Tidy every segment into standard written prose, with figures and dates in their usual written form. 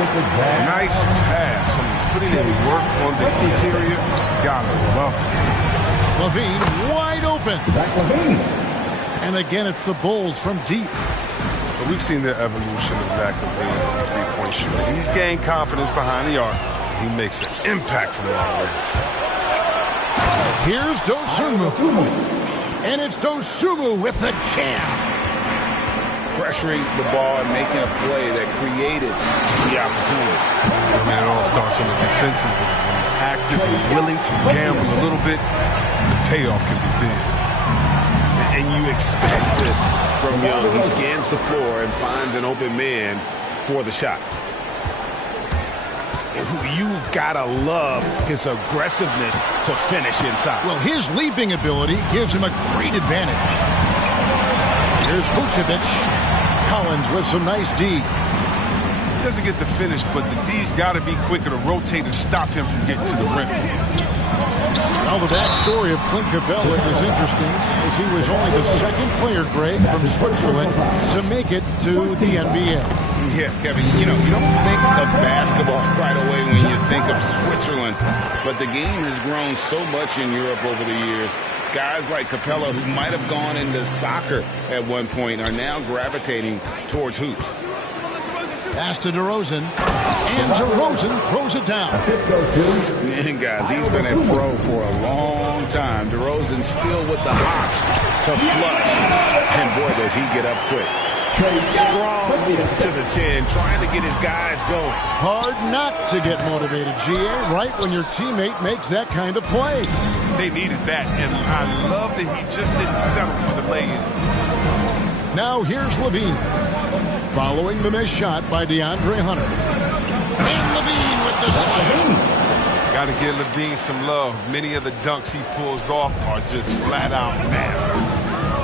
Nice pass. I mean, putting in work on the interior. Gotta love it. LaVine wide open. And again, it's the Bulls from deep. But we've seen the evolution of Zach LaVine as a three-point shooter. He's gained confidence behind the arc. He makes an impact from long range. Here's Dosunmu. And it's Dosunmu with the jam. Pressuring the ball and making a play that created the opportunity. I mean, it all starts on the defensive end. When you're active and willing to gamble a little bit, the payoff can be big. And you expect this from Young. He scans the floor and finds an open man for the shot. You've got to love his aggressiveness to finish inside. Well, his leaping ability gives him a great advantage. Here's Vucevic. Collins with some nice D. He doesn't get the finish, but the D's got to be quicker to rotate and stop him from getting to the rim. Now the backstory of Clint Capella is interesting, as he was only the second player, Greg, from Switzerland to make it to the NBA. Yeah, Kevin, you know, you don't think of basketball right away when you think of Switzerland, but the game has grown so much in Europe over the years. Guys like Capella, who might have gone into soccer at one point, are now gravitating towards hoops. Pass to DeRozan, and DeRozan throws it down. And guys, he's been a pro for a long time. DeRozan still with the hops to flush, and boy, does he get up quick. Strong move to the 10, trying to get his guys going. Hard not to get motivated, GA, right when your teammate makes that kind of play. They needed that, and I love that he just didn't settle for the lay-in. Now here's LaVine. Following the missed shot by DeAndre Hunter. And LaVine with the slam. Got to give LaVine some love. Many of the dunks he pulls off are just flat-out nasty.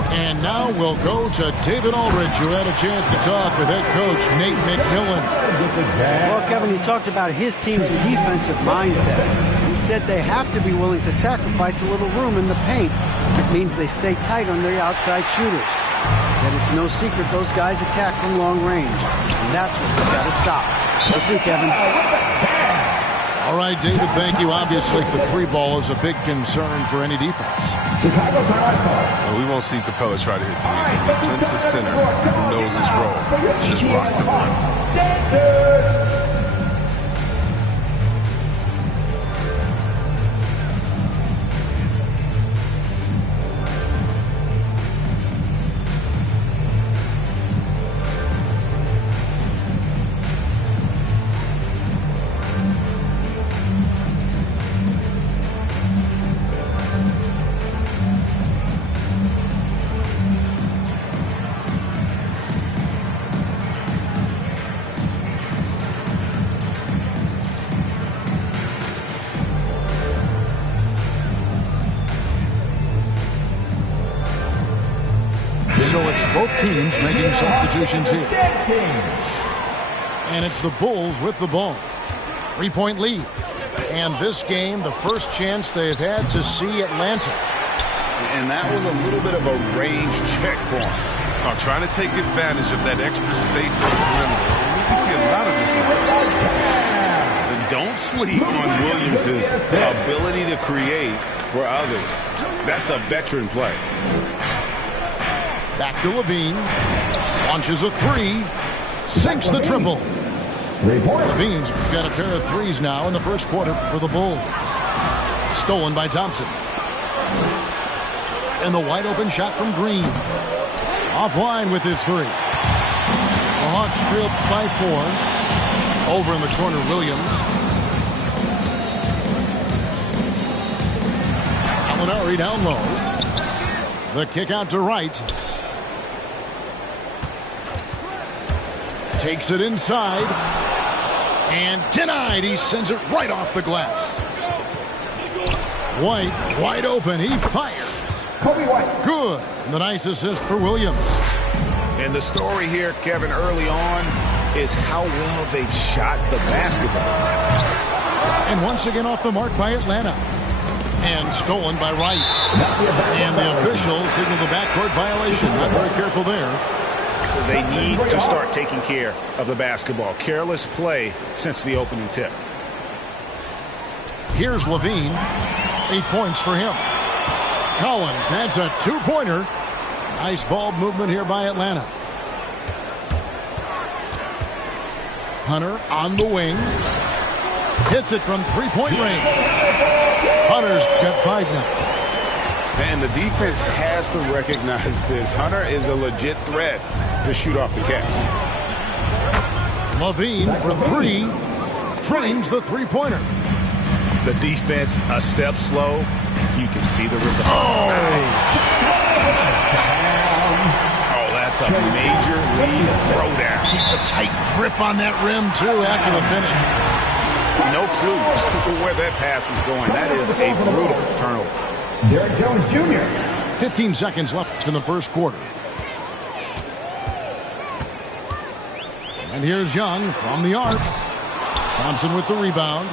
And now we'll go to David Aldridge, who had a chance to talk with head coach Nate McMillan. Well, Kevin, he talked about his team's defensive mindset. He said they have to be willing to sacrifice a little room in the paint. It means they stay tight on their outside shooters. He said it's no secret those guys attack from long range, and that's what we've got to stop. We'll see, Kevin. All right, David, thank you. Obviously, the three ball is a big concern for any defense. Well, we won't see Capella try to hit threes. Clint's a center who knows his role. Just rock the run. So it's both teams making substitutions here. And it's the Bulls with the ball. 3-point lead. And this game, the first chance they've had to see Atlanta. And that was a little bit of a range check for him. Trying to take advantage of that extra space on the perimeter. We see a lot of this now. And don't sleep on Williams' ability to create for others. That's a veteran play. Back to LaVine. Launches a three. Sinks the triple. LaVine's got a pair of threes now in the first quarter for the Bulls. Stolen by Thompson. And the wide open shot from Green. Offline with his three. The Hawks trail by 4. Over in the corner, Williams. Gallinari down low. The kick out to Wright. Takes it inside. And denied. He sends it right off the glass. White wide open. He fires. Good. And the nice assist for Williams. And the story here, Kevin, early on is how well they've shot the basketball. And once again off the mark by Atlanta. And stolen by Wright. And the official signaled the backcourt violation. Not very careful there. they need to start taking care of the basketball. Careless play since the opening tip. Here's Levine. 8 points for him. Collins, that's a two-pointer. Nice ball movement here by Atlanta. Hunter on the wing. Hits it from three-point range. Hunter's got 5 now. And the defense has to recognize this. Hunter is a legit threat to shoot off the catch. Levine for 3. Drains the three-pointer. The defense a step slow. You can see the result. Oh, nice. Oh, that's a major league throwdown. Keeps a tight grip on that rim, too, after the finish. No clue where that pass was going. That is a brutal turnover. Derrick Jones Jr. 15 seconds left in the first quarter. And here's Young from the arc. Thompson with the rebound.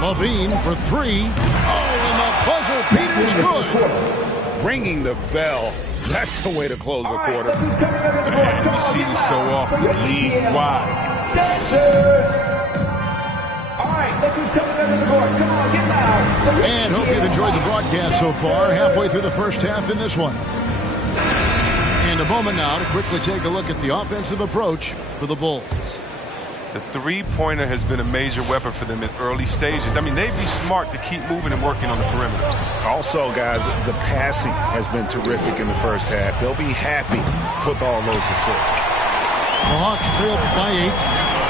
Levine for 3. Oh, and the buzzer beater's good. Ringing the bell. That's the way to close a quarter. And you see this so often, league-wide. Look who's coming under the court. Come on, get loud. And hope you've enjoyed the broadcast so far. Halfway through the first half in this one. And a moment now to quickly take a look at the offensive approach for the Bulls. The three-pointer has been a major weapon for them in early stages. I mean, they'd be smart to keep moving and working on the perimeter. Also, guys, the passing has been terrific in the first half. They'll be happy with all those assists. The Hawks trailed by 8.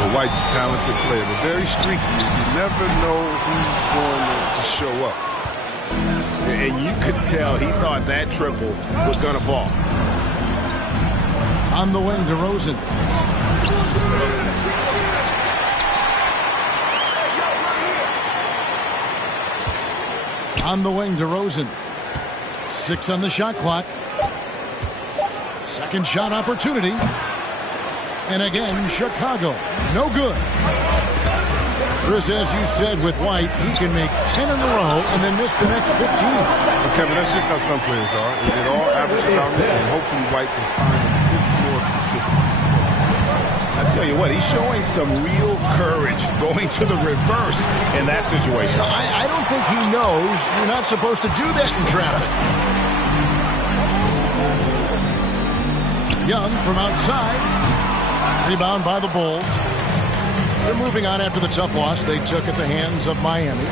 Well, White's a talented player, but very streaky. You never know who's going to show up. And you could tell he thought that triple was going to fall. On the wing, DeRozan. On the wing, DeRozan. 6 on the shot clock. Second shot opportunity. And again, Chicago. No good. Chris, as you said with White, he can make 10 in a row and then miss the next 15. Okay, but that's just how some players are. It all averages out, and hopefully White can find a bit more consistency. I tell you what, he's showing some real courage going to the reverse in that situation. I don't think he knows you're not supposed to do that in traffic. Young from outside. Rebound by the Bulls. They're moving on after the tough loss they took at the hands of Miami.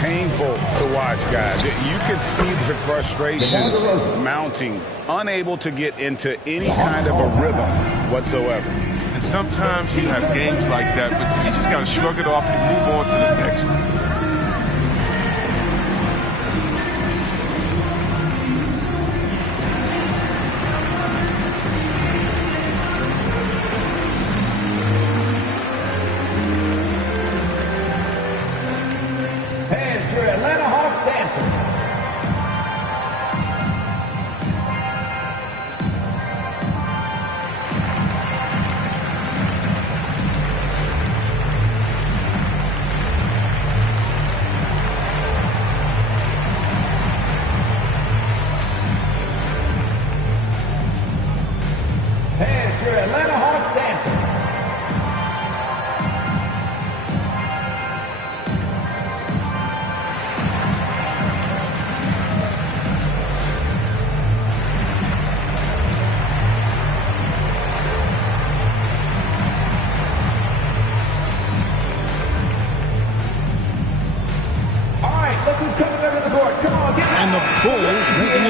Painful to watch, guys. You can see the frustrations mounting, unable to get into any kind of a rhythm whatsoever. And sometimes you have games like that, but you just got to shrug it off and move on to the next one.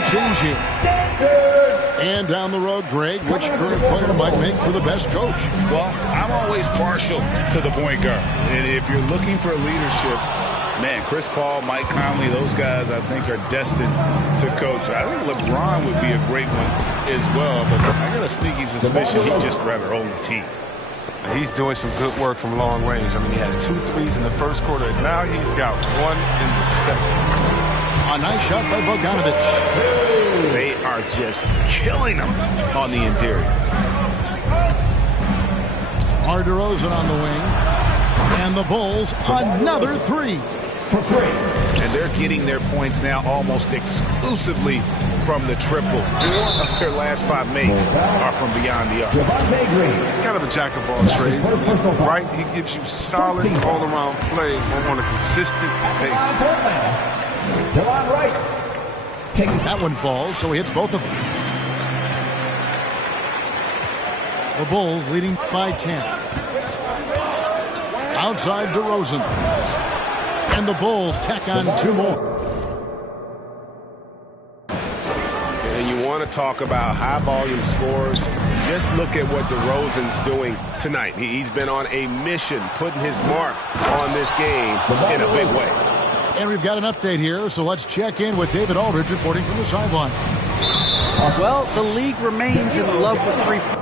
Change here. And down the road, Greg, which current player might make for the best coach? Well, I'm always partial to the point guard. And if you're looking for leadership, man, Chris Paul, Mike Conley, those guys I think are destined to coach. I think LeBron would be a great one as well, but I got a sneaky suspicion he'd just rather own the team. He's doing some good work from long range. I mean, he had 2 threes in the first quarter, and now he's got 1 in the second. A nice shot by Bogdanovic. They are just killing him on the interior. DeRozan on the wing. And the Bulls, another 3. And They're getting their points now almost exclusively from the triple. 4 of their last 5 makes are from beyond the arc. He's kind of a jack of all trades, right? He gives you solid all-around play on a consistent basis. That one falls, so he hits both of them. The Bulls leading by 10. Outside DeRozan. And the Bulls tack on 2 more. And you want to talk about high-volume scores. Just look at what DeRozan's doing tonight. He's been on a mission, putting his mark on this game in a big way. And we've got an update here, so let's check in with David Aldridge reporting from the sideline. Well, the league remains in love with 3-point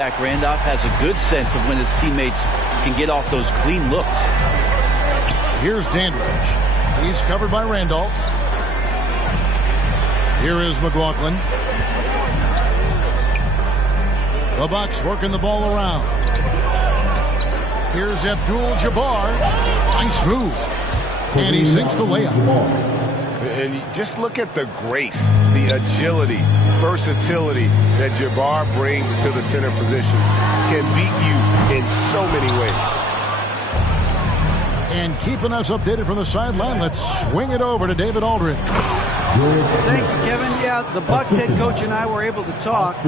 Zach Randolph has a good sense of when his teammates can get off those clean looks. Here's Dandridge. He's covered by Randolph. Here is McLaughlin. The Bucks working the ball around. Here's Abdul-Jabbar. Nice move. And he sinks the layup. And just look at the grace, the agility, versatility that Jabbar brings to the center position. Can beat you in so many ways. And keeping us updated from the sideline, let's swing it over to David Aldridge. Thank you, Kevin. Yeah, the Bucks head coach and I were able to talk.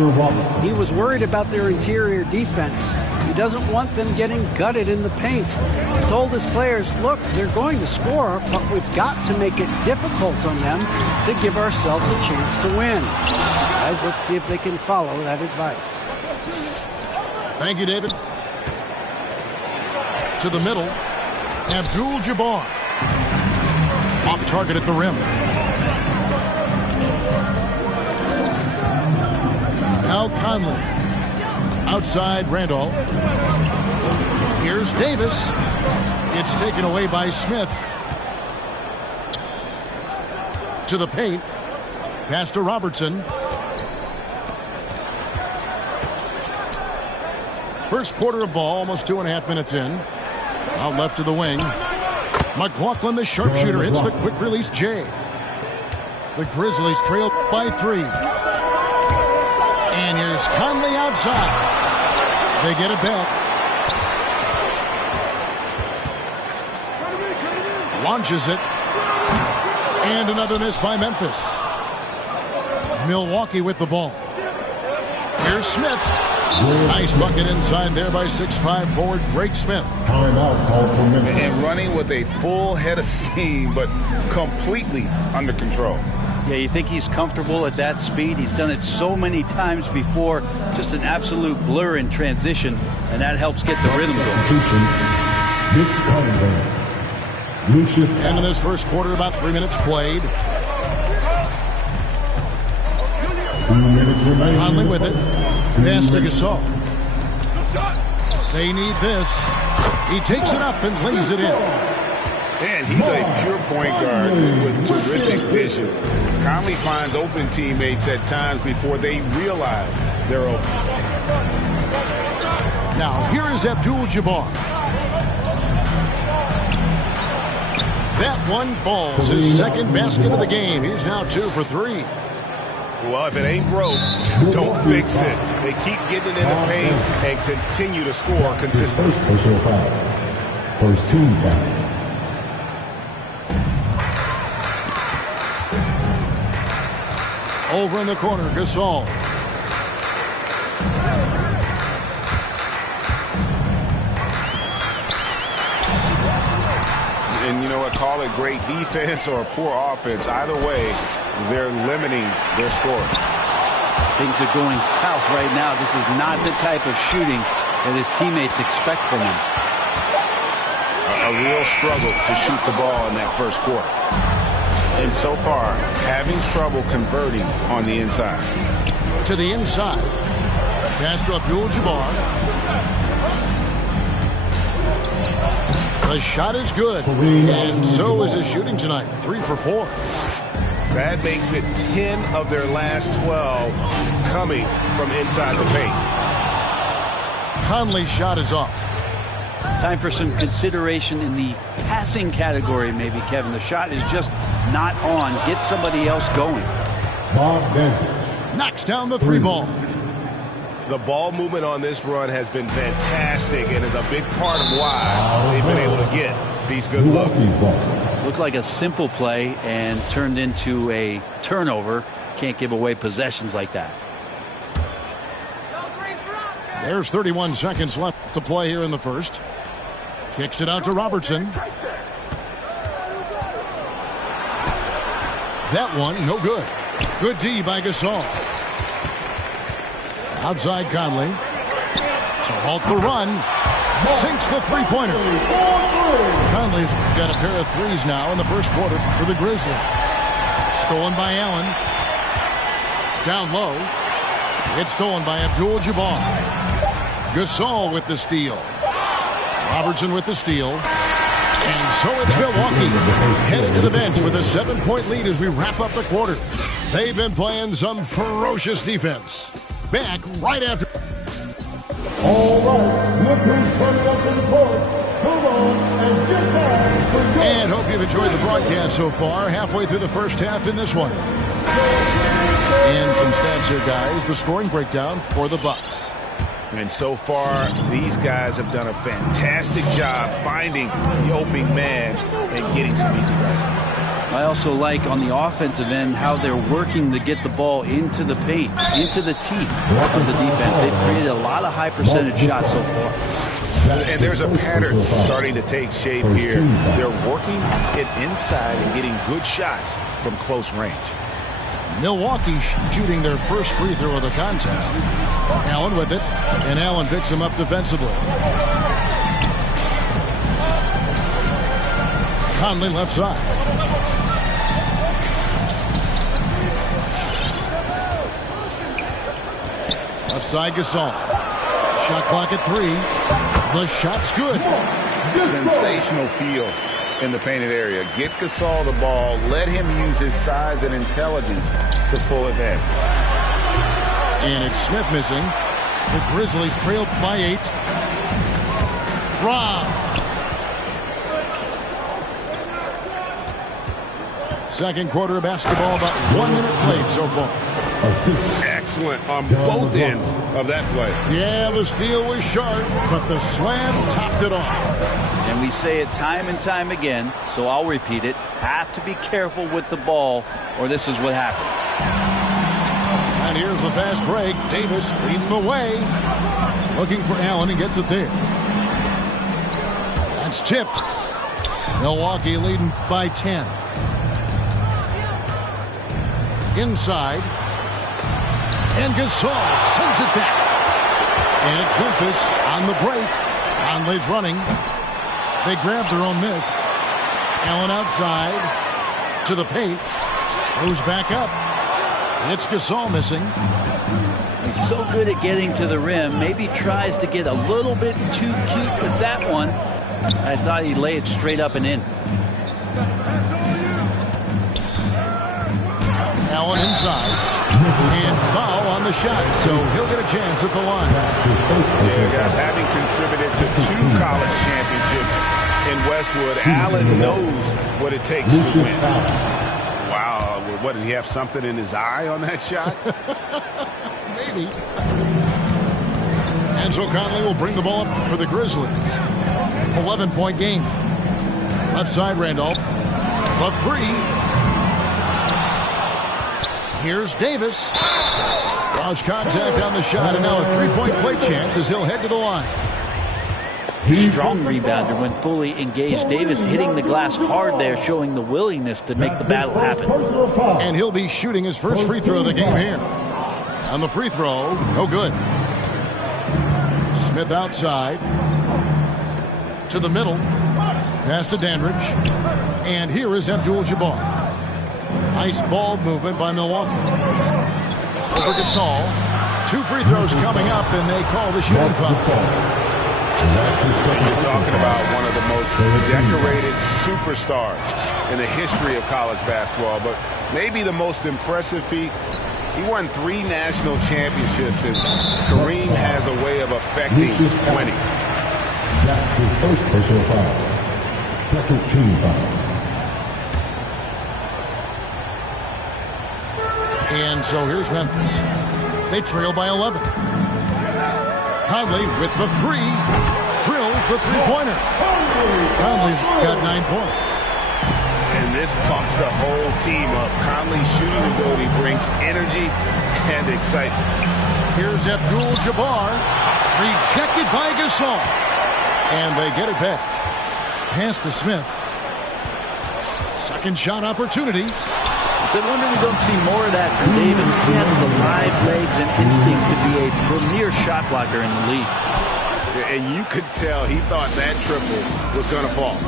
He was worried about their interior defense. He doesn't want them getting gutted in the paint. He told his players, look, they're going to score, but we've got to make it difficult on them to give ourselves a chance to win. Guys, let's see if they can follow that advice. Thank you, David. To the middle, Abdul-Jabbar. Off target at the rim. Now Conley. Outside Randolph. Here's Davis. It's taken away by Smith. To the paint. Pass to Robertson. First quarter of ball, almost 2.5 minutes in. Out left to the wing. McLaughlin, the sharpshooter, hits the quick release J. The Grizzlies trail by 3. And here's Conley outside. They get it back. Launches it. And another miss by Memphis. Milwaukee with the ball. Here's Smith. Nice bucket inside there by 6'5" forward Greg Smith. And running with a full head of steam, but completely under control. Yeah, you think he's comfortable at that speed. He's done it so many times before. Just an absolute blur in transition, and that helps get the rhythm going. And in this first quarter, about 3 minutes played. Conley with it. Pass to Gasol. They need this. He takes it up and lays it in. And he's a pure point guard with terrific vision. Conley finds open teammates at times before they realize they're open. Now, here is Abdul-Jabbar. That one falls. His second basket of the game. He's now 2 for 3. Well, if it ain't broke, don't fix it. They keep getting it in the paint and continue to score consistently. First team foul. Over in the corner, Gasol. And you know what? Call it great defense or poor offense. Either way, they're limiting their score. Things are going south right now. This is not the type of shooting that his teammates expect from him. A real struggle to shoot the ball in that first quarter. And so far, having trouble converting on the inside. To the inside. Pass to Abdul-Jabbar. The shot is good. And so is his shooting tonight. 3 for 4. That makes it 10 of their last 12 coming from inside the paint. Conley's shot is off. Time for some consideration in the passing category, maybe, Kevin. The shot is just not on. Get somebody else going. Knocks down the 3 ball. The ball movement on this run has been fantastic and is a big part of why they've been able to get these good looks. Looked like a simple play and turned into a turnover. Can't give away possessions like that. There's 31 seconds left to play here in the first. Kicks it out to Robertson. That one, no good. Good D by Gasol. Outside Conley. To halt the run. Sinks the three-pointer. Conley's got a pair of threes now in the first quarter for the Grizzlies. Stolen by Allen. Down low. It's stolen by Abdul-Jabbar. Gasol with the steal. Robertson with the steal. And so it's Milwaukee heading to the bench with a 7-point lead as we wrap up the quarter. They've been playing some ferocious defense. Back right after. All right, look who's turning up in the court. Come on and get back. And hope you've enjoyed the broadcast so far. Halfway through the first half in this one. And some stats here, guys. The scoring breakdown for the Bucks. And so far, these guys have done a fantastic job finding the opening man and getting some easy baskets. I also like on the offensive end how they're working to get the ball into the paint, into the teeth of the defense. They've created a lot of high percentage shots so far. And there's a pattern starting to take shape here. They're working it inside and getting good shots from close range. Milwaukee shooting their first free throw of the contest. Allen with it, and Allen picks him up defensively. Conley left side. Left side Gasol. Shot clock at 3. The shot's good. Sensational feel in the painted area. Get Gasol the ball. Let him use his size and intelligence to full advantage. And it's Smith missing. The Grizzlies trailed by 8. Rob. Second quarter of basketball, about 1 minute played so far. Excellent on both ends of that play. Yeah, the steal was sharp, but the slam topped it off. And we say it time and time again, so I'll repeat it. Have to be careful with the ball, or this is what happens. And here's the fast break. Davis leading the way. Looking for Allen. He gets it there. That's tipped. Milwaukee leading by 10. Inside. And Gasol sends it back. And it's Memphis on the break. Conley's running. They grab their own miss. Allen outside to the paint. Goes back up. It's Gasol missing. He's so good at getting to the rim. Maybe tries to get a little bit too cute with that one. I thought he'd lay it straight up and in. Allen inside. And foul on the shot, so he'll get a chance at the line. Yeah, guys, having contributed to 2 college championships in Westwood, Allen knows what it takes to win. Wow, what, did he have something in his eye on that shot? Maybe. And so Conley will bring the ball up for the Grizzlies. 11-point game. Left side, Randolph. The 3. Here's Davis. Draws contact on the shot, and now a 3-point play chance as he'll head to the line. Strong rebounder when fully engaged. Davis hitting the glass hard there, showing the willingness to make the battle happen. And he'll be shooting his first free throw of the game here. On the free throw, no good. Smith outside. To the middle. Pass to Dandridge. And here is Abdul-Jabbar. Nice ball movement by Milwaukee. Over Gasol. 2 free throws coming up, and they call the shooting foul. You're talking about one of the most decorated superstars in the history of college basketball, but maybe the most impressive feat. He won 3 national championships, and Kareem has a way of affecting winning. That's his first personal foul. Second team foul. And so here's Memphis. They trail by 11. Conley with the 3. Drills the 3-pointer. Conley's got 9 points. And this pumps the whole team up. Conley's shooting ability brings energy and excitement. Here's Abdul-Jabbar. Rejected by Gasol. And they get it back. Pass to Smith. Second shot opportunity. It's a wonder we don't see more of that from Davis. He has the live legs and instincts to be a premier shot blocker in the league. And you could tell he thought that triple was going to fall.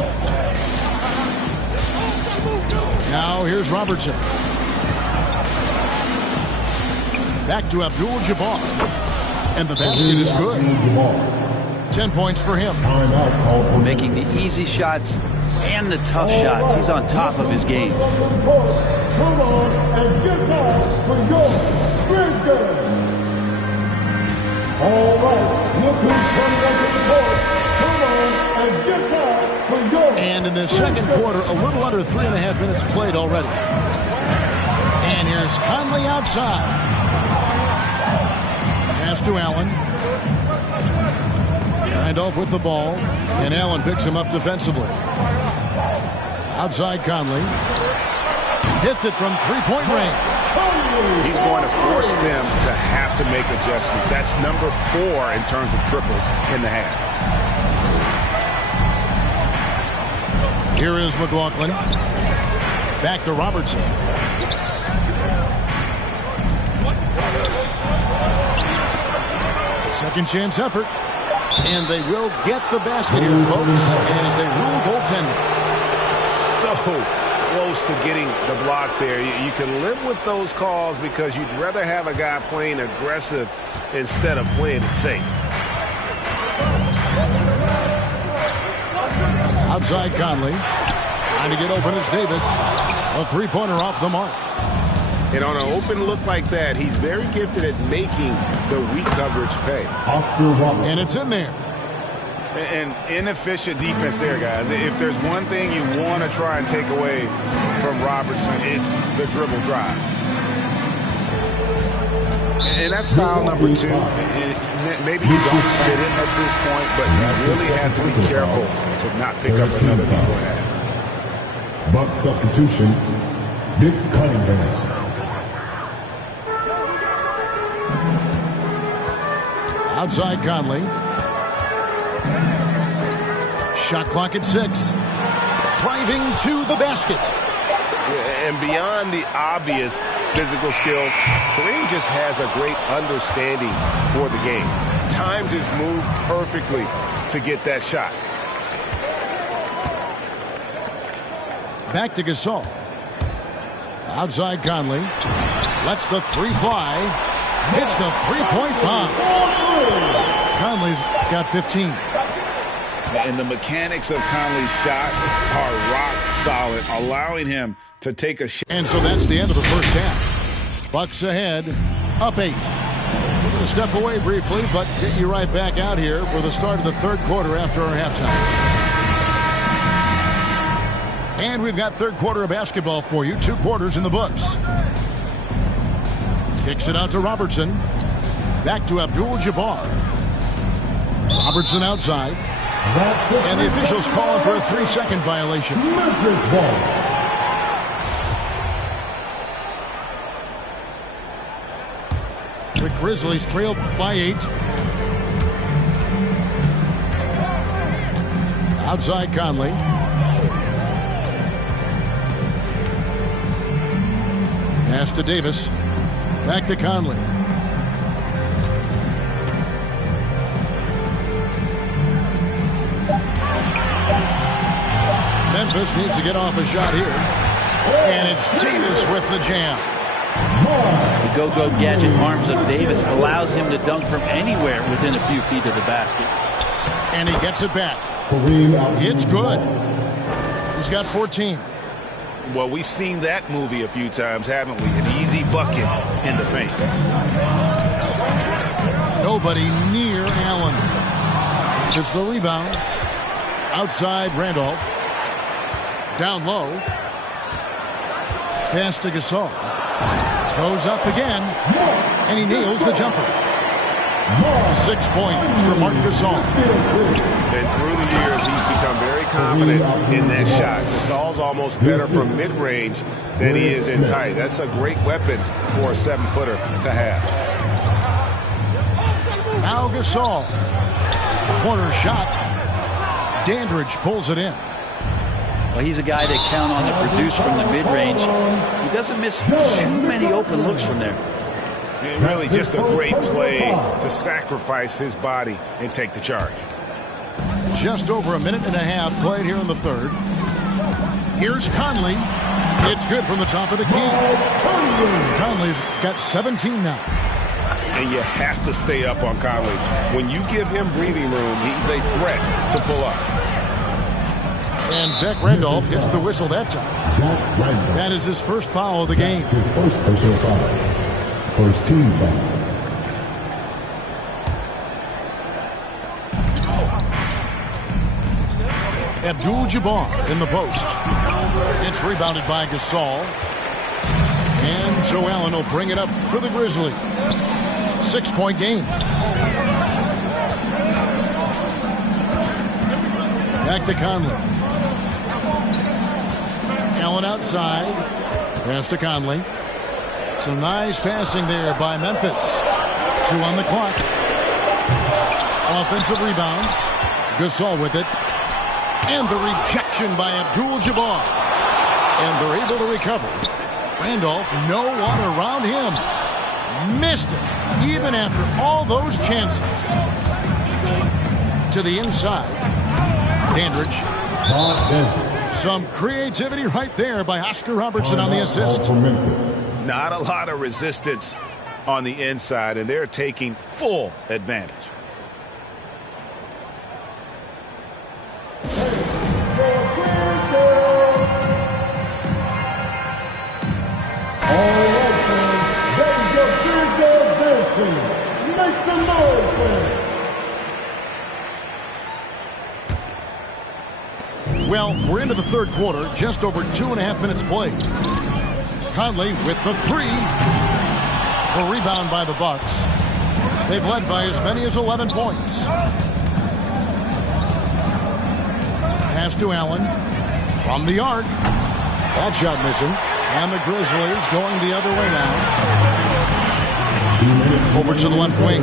Now here's Robertson. Back to Abdul-Jabbar. And the basket is good. 10 points for him. Making the easy shots and the tough shots. He's on top of his game. Come on and get down for your Grizzlies. All right, look who's coming up in the court. Come on and get down for your. And in the second quarter, a little under 3.5 minutes played already. And here's Conley outside. Pass to Allen. Randolph with the ball. And Allen picks him up defensively. Outside Conley. Hits it from three-point range. He's going to force them to have to make adjustments. That's number 4 in terms of triples in the half. Here is McLaughlin. Back to Robertson. Second chance effort. And they will get the basket here, folks, as they rule goaltending. So close to getting the block there. You can live with those calls because you'd rather have a guy playing aggressive instead of playing it safe. Outside Conley. Trying to get open is Davis. A three-pointer off the mark. And on an open look like that, he's very gifted at making the weak coverage pay. And it's in there. And inefficient defense there, guys. If there's one thing you want to try and take away from Robertson, it's the dribble drive. And that's foul number 2. Maybe you don't sit it at this point, but you really have to be careful to not pick up another before that. Buck substitution, Nick Cunningham. Outside Conley. Shot clock at 6. Driving to the basket. And beyond the obvious physical skills, Kareem just has a great understanding for the game. Times his move perfectly to get that shot. Back to Gasol. Outside Conley. Lets the three fly. Hits the three-point bomb. Conley's got 15. And the mechanics of Conley's shot are rock solid, allowing him to take a shot. And so that's the end of the first half. Bucks ahead, up 8. We're going to step away briefly, but get you right back out here for the start of the third quarter after our halftime. And we've got third quarter of basketball for you. 2 quarters in the books. Kicks it out to Robertson. Back to Abdul-Jabbar. Robertson outside. And the officials calling for a 3-second violation. Memphis ball. The Grizzlies trail by 8. Outside Conley. Pass to Davis. Back to Conley. Memphis needs to get off a shot here. And it's Davis with the jam. The go-go gadget arms of Davis allows him to dunk from anywhere within a few feet of the basket. And he gets it back. It's good. He's got 14. Well, we've seen that movie a few times, haven't we? An easy bucket in the paint. Nobody near Allen. It's the rebound. Outside Randolph. Down low. Pass to Gasol. Goes up again. And he nails the jumper. 6 points for Marc Gasol. And through the years, he's become very confident in that shot. Gasol's almost better from mid-range than he is in tight. That's a great weapon for a 7-footer to have. Now Gasol. Corner shot. Dandridge pulls it in. Well, he's a guy they count on to produce from the mid-range. He doesn't miss too many open looks from there. And really just a great play to sacrifice his body and take the charge. Just over a minute and a half played here in the third. Here's Conley. It's good from the top of the key. Conley's got 17 now. and you have to stay up on Conley. When you give him breathing room, he's a threat to pull up. And Zach Randolph hits the whistle that time. That is his first foul of the game. His first personal foul. First team foul. Abdul-Jabbar in the post. It's rebounded by Gasol. And Joe Allen will bring it up for the Grizzlies. 6-point game. Back to Conley. Allen outside. Pass to Conley. Some nice passing there by Memphis. 2 on the clock. Offensive rebound. Gasol with it. And the rejection by Abdul-Jabbar. And they're able to recover. Randolph, no one around him. Missed it, even after all those chances. To the inside. Dandridge. Some creativity right there by Oscar Robertson on the assist. Not a lot of resistance on the inside, and they're taking full advantage. Make some noise, fans. Well, we're into the third quarter, just over 2.5 minutes played. Conley with the 3. A rebound by the Bucks. They've led by as many as 11 points. Pass to Allen. From the arc. That shot missing. And the Grizzlies going the other way now. Over to the left wing.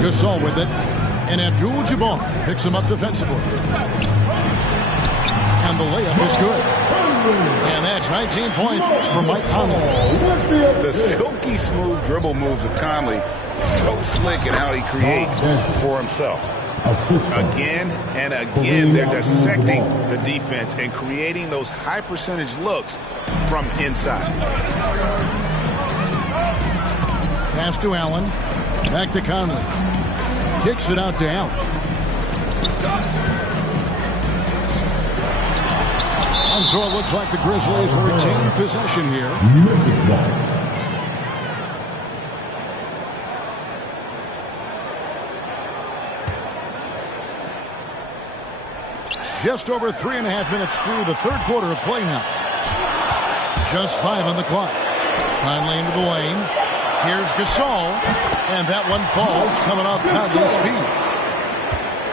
Gasol with it. And Abdul-Jabbar picks him up defensively. And the layup is good. And that's 19 points for Mike Conley. The silky smooth dribble moves of Conley, so slick in how he creates for himself. Again and again, they're dissecting the defense and creating those high percentage looks from inside. Pass to Allen. Back to Conley. Kicks it out to Allen. And so it looks like the Grizzlies will retain possession here. Just over 3.5 minutes through the third quarter of play now. Just 5 on the clock. Conley into the lane. Here's Gasol. And that one falls coming off Conley's feet.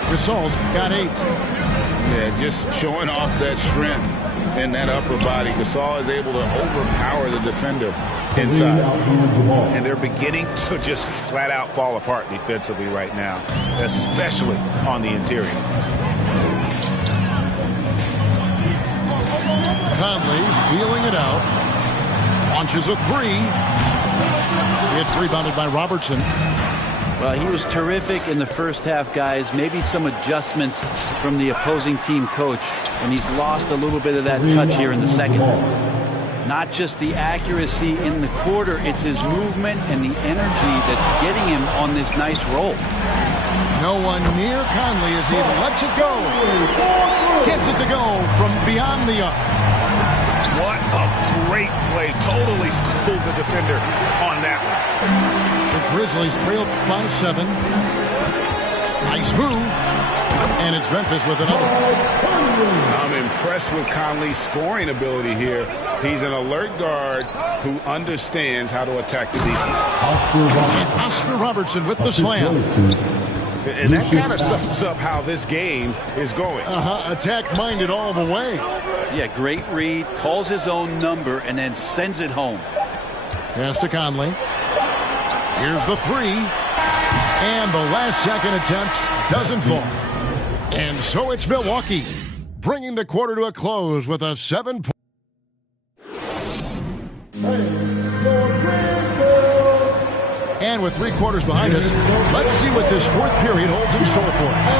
Gasol's got 8. Yeah, just showing off that strength in that upper body. Gasol is able to overpower the defender inside. And they're beginning to just flat out fall apart defensively right now, especially on the interior. Conley feeling it out. Launches a 3. It's rebounded by Robertson. Well, he was terrific in the first half, guys. Maybe some adjustments from the opposing team coach, and he's lost a little bit of that touch here in the second. Not just the accuracy in the quarter, it's his movement and the energy that's getting him on this nice roll. No one near Conley as he lets it go. Gets it to go from beyond the arc. What a great play. Totally schooled the defender on that one. The Grizzlies trailed by 7. Nice move. And it's Memphis with another. I'm impressed with Conley's scoring ability here. He's an alert guard who understands how to attack the defense. Oscar Robertson with the slam. And that kind of sums up how this game is going. Attack-minded all the way. Yeah, great read. Calls his own number and then sends it home. Pass to Conley. Here's the 3. And the last second attempt doesn't fall. And so it's Milwaukee, bringing the quarter to a close with a 7-point. And with 3 quarters behind us, let's see what this fourth period holds in store for us.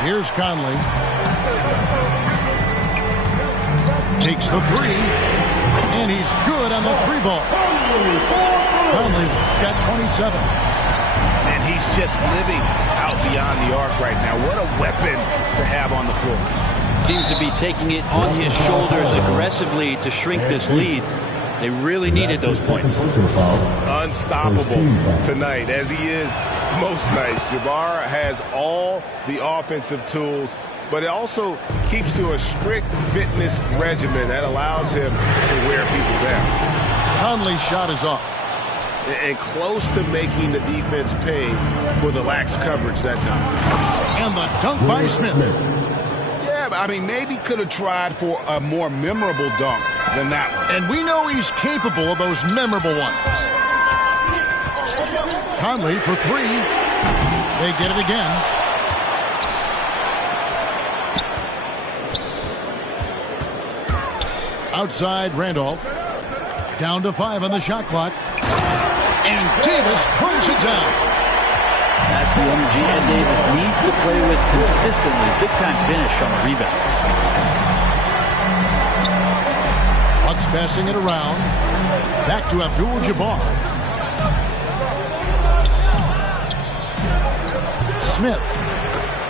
Here's Conley. Takes the 3. And he's good on the 3-ball. Conley's got 27. And he's just living out beyond the arc right now. What a weapon to have on the floor. Seems to be taking it on his shoulders aggressively to shrink this lead. They really needed those points. Unstoppable tonight, as he is most nights. Jabbar has all the offensive tools, but it also keeps to a strict fitness regimen that allows him to wear people down. Conley's shot is off. And close to making the defense pay for the lax coverage that time. And the dunk by Smith. Yeah, I mean, maybe could have tried for a more memorable dunk than that one. And we know he's capable of those memorable ones. Conley for 3. They get it again. Outside Randolph. Down to 5 on the shot clock. And Davis throws it down. That's the energy Ed Davis needs to play with consistently. Big-time finish on the rebound. Bucks passing it around. Back to Abdul-Jabbar. Smith.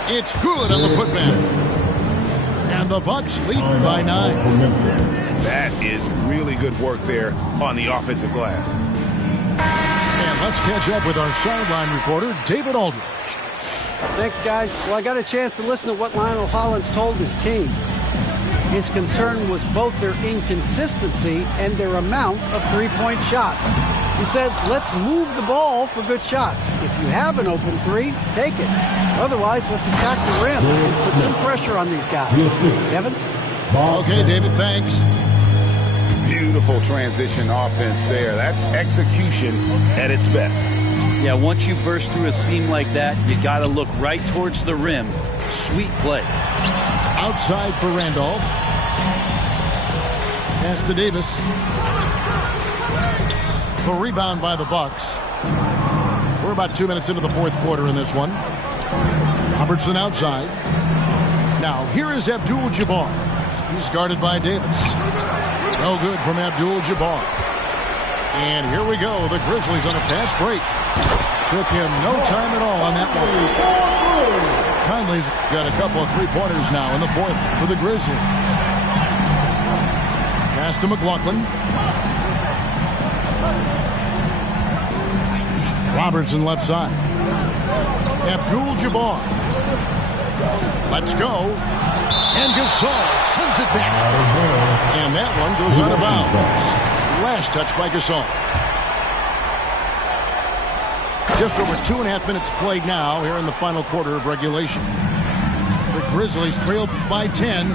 It's good on the putback. And the Bucks lead by 9. That is really good work there on the offensive glass. And let's catch up with our sideline reporter, David Aldridge. Thanks, guys. Well, I got a chance to listen to what Lionel Hollins told his team. His concern was both their inconsistency and their amount of three-point shots. He said, let's move the ball for good shots. If you have an open 3, take it. Otherwise, let's attack the rim and put some pressure on these guys. Kevin? Okay, David, thanks. Beautiful transition offense there. That's execution at its best. Yeah, once you burst through a seam like that, you got to look right towards the rim. Sweet play. Outside for Randolph. Pass to Davis. The rebound by the Bucks. We're about 2 minutes into the fourth quarter in this one. Robertson outside. Now, here is Abdul-Jabbar. He's guarded by Davis. No good from Abdul-Jabbar. And here we go. The Grizzlies on a fast break. Took him no time at all on that one. Conley's got a couple of three-pointers now in the fourth for the Grizzlies. Pass to McLaughlin. Robertson left side. Abdul-Jabbar. Let's go. And Gasol sends it back. And that one goes out of bounds. Last touch by Gasol. Just over 2.5 minutes played now here in the final quarter of regulation. The Grizzlies trailed by 10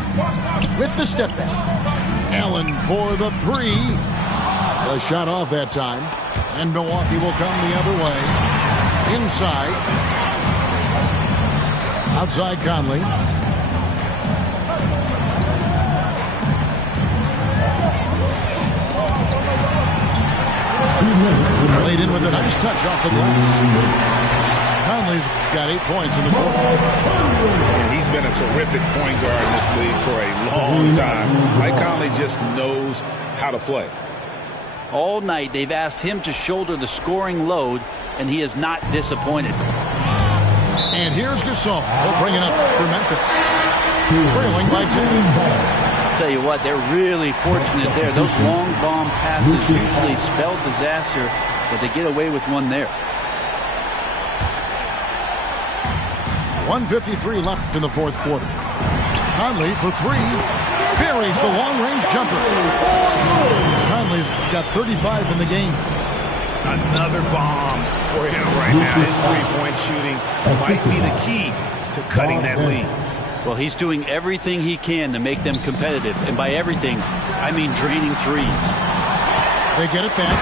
with the step back. Allen for the 3. The shot off that time. And Milwaukee will come the other way. Inside. Outside Conley. Played in with a nice touch off the glass. Conley's got 8 points in the quarter. And he's been a terrific point guard in this league for a long time. Mike Conley just knows how to play. All night they've asked him to shoulder the scoring load, and he is not disappointed. And here's Gasol. He'll bring it up for Memphis. Trailing by 10. Tell you what, they're really fortunate there. Those long bomb passes usually spell disaster, but they get away with one there. 1:53 left in the fourth quarter. Conley for 3. Buries the long-range jumper. Conley's got 35 in the game. Another bomb for him right now. His three-point shooting might be the key to cutting that lead. Well, he's doing everything he can to make them competitive. And by everything, I mean draining threes. They get it back.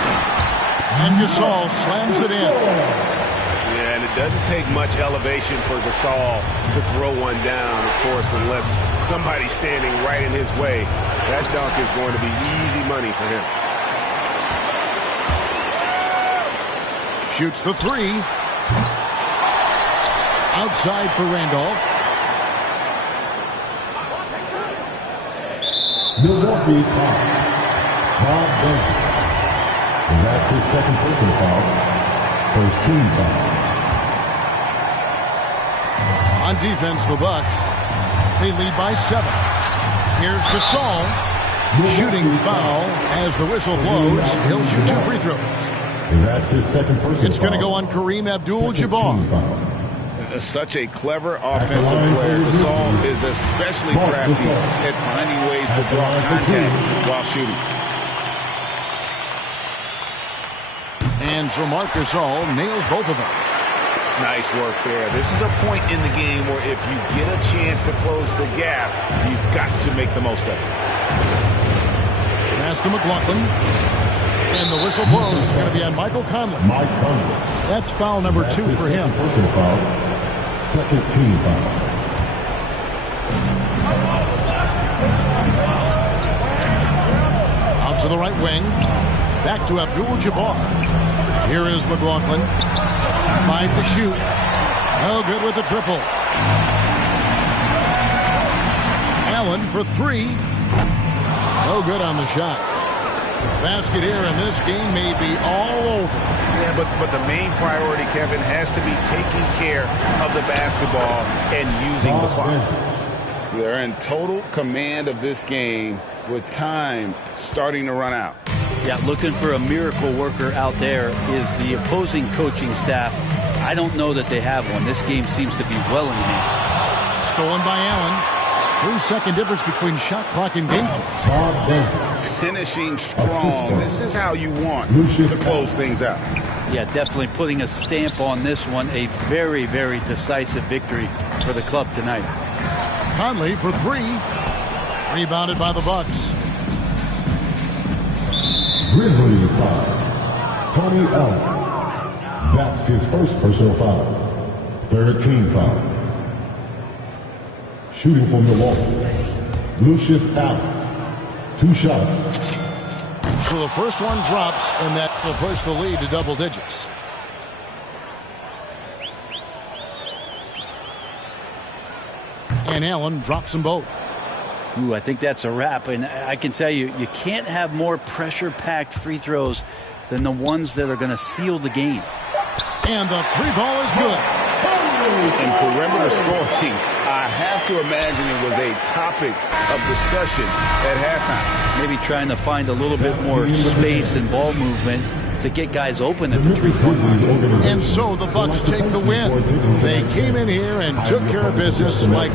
And Gasol slams it in. Yeah, and it doesn't take much elevation for Gasol to throw one down, of course, unless somebody's standing right in his way. That dunk is going to be easy money for him. Shoots the 3. Outside for Randolph. Milwaukee's foul. Bob Bennett. And that's his second personal foul. First team foul. On defense, the Bucks, they lead by 7. Here's Gasol. Shooting foul as the whistle blows. He'll shoot 2 free throws. And that's his second personal It's going to foul. go on Kareem Abdul-Jabbar. Such a clever offensive player. Gasol is especially crafty at finding ways to draw contact while shooting. And so Marc Gasol nails both of them. Nice work there. This is a point in the game where if you get a chance to close the gap, you've got to make the most of it. Pass to McLaughlin. And the whistle blows. It's going to be on Michael Conley. Mike Conley. That's foul number 2 for him. Personal foul. Second team foul. Out to the right wing. Back to Abdul-Jabbar. Here is McLaughlin. 5 to shoot. No good with the triple. Allen for 3. No good on the shot. Basket here, and this game may be all over. Yeah, but the main priority, Kevin, has to be taking care of the basketball and using the clock. They're in total command of this game with time starting to run out. Yeah, looking for a miracle worker out there is the opposing coaching staff. I don't know that they have one. This game seems to be well in hand. Stolen by Allen. 3-second difference between shot clock and game clock. Finishing strong. This is how you want to close things out. Yeah, definitely putting a stamp on this one. A very, very decisive victory for the club tonight. Conley for 3. Rebounded by the Bucks. Grizzlies foul. Tony Allen. That's his first personal foul. Third team foul. Shooting for Milwaukee. Lucius Allen. 2 shots. So the first one drops, and that will push the lead to double digits. And Allen drops them both. Ooh, I think that's a wrap. And I can tell you, you can't have more pressure-packed free throws than the ones that are going to seal the game. And the 3-ball is good. In perimeter scoring, I have to imagine it was a topic of discussion at halftime. Maybe trying to find a little bit more space and ball movement to get guys open at the 3-point line. And so the Bucks take the win. They came in here and took care of business like